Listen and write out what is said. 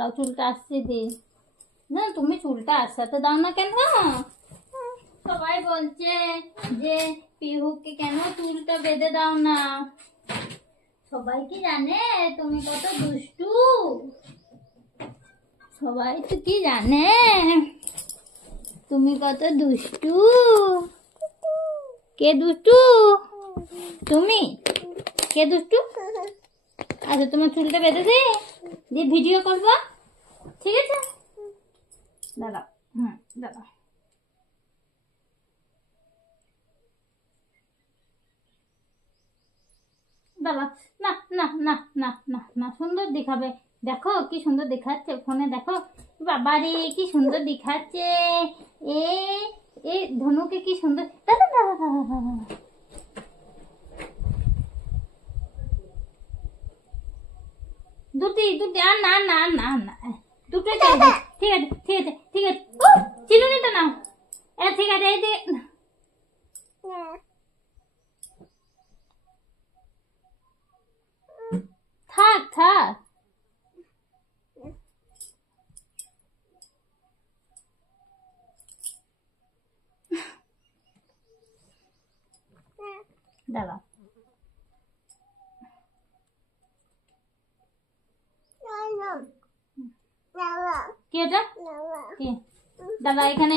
দাঁড়াও চুলটা আসছে দে না, তুমি চুলটা আসাতে দাও না কেন? সবাই বলছে যে পিহুকে কেন চুলটা বেঁধে দাও না। সবাই কি জানে তুমি কত দুষ্টু? সবাই তো কি জানে তুমি কত দুষ্টু? কে দুষ্টু? তুমি? কে দুষ্টু? আচ্ছা তোমার চুলটা বেঁধে দে, দিয়ে ভিডিও করবো, ঠিক আছে? দাঁড়াও, দাঁড়াও। দাঁড়াও, না না না না না না, সুন্দর দেখাবে। দেখো কি সুন্দর দেখাচ্ছে ফোনে, দেখো বাবারে কি সুন্দর দেখাচ্ছে। এ এ ধনুকে কি সুন্দর। দাদা দাদা দাদা দাদা দুটি দুটি, আর না না না না, দুটোই ঠিক আছে ঠিক আছে ঠিক আছে। চিরুনিটা নাও। ঠিক আছে এই যে থাক থাক। দাঁড়া কি এটা? কি দাদা এখানে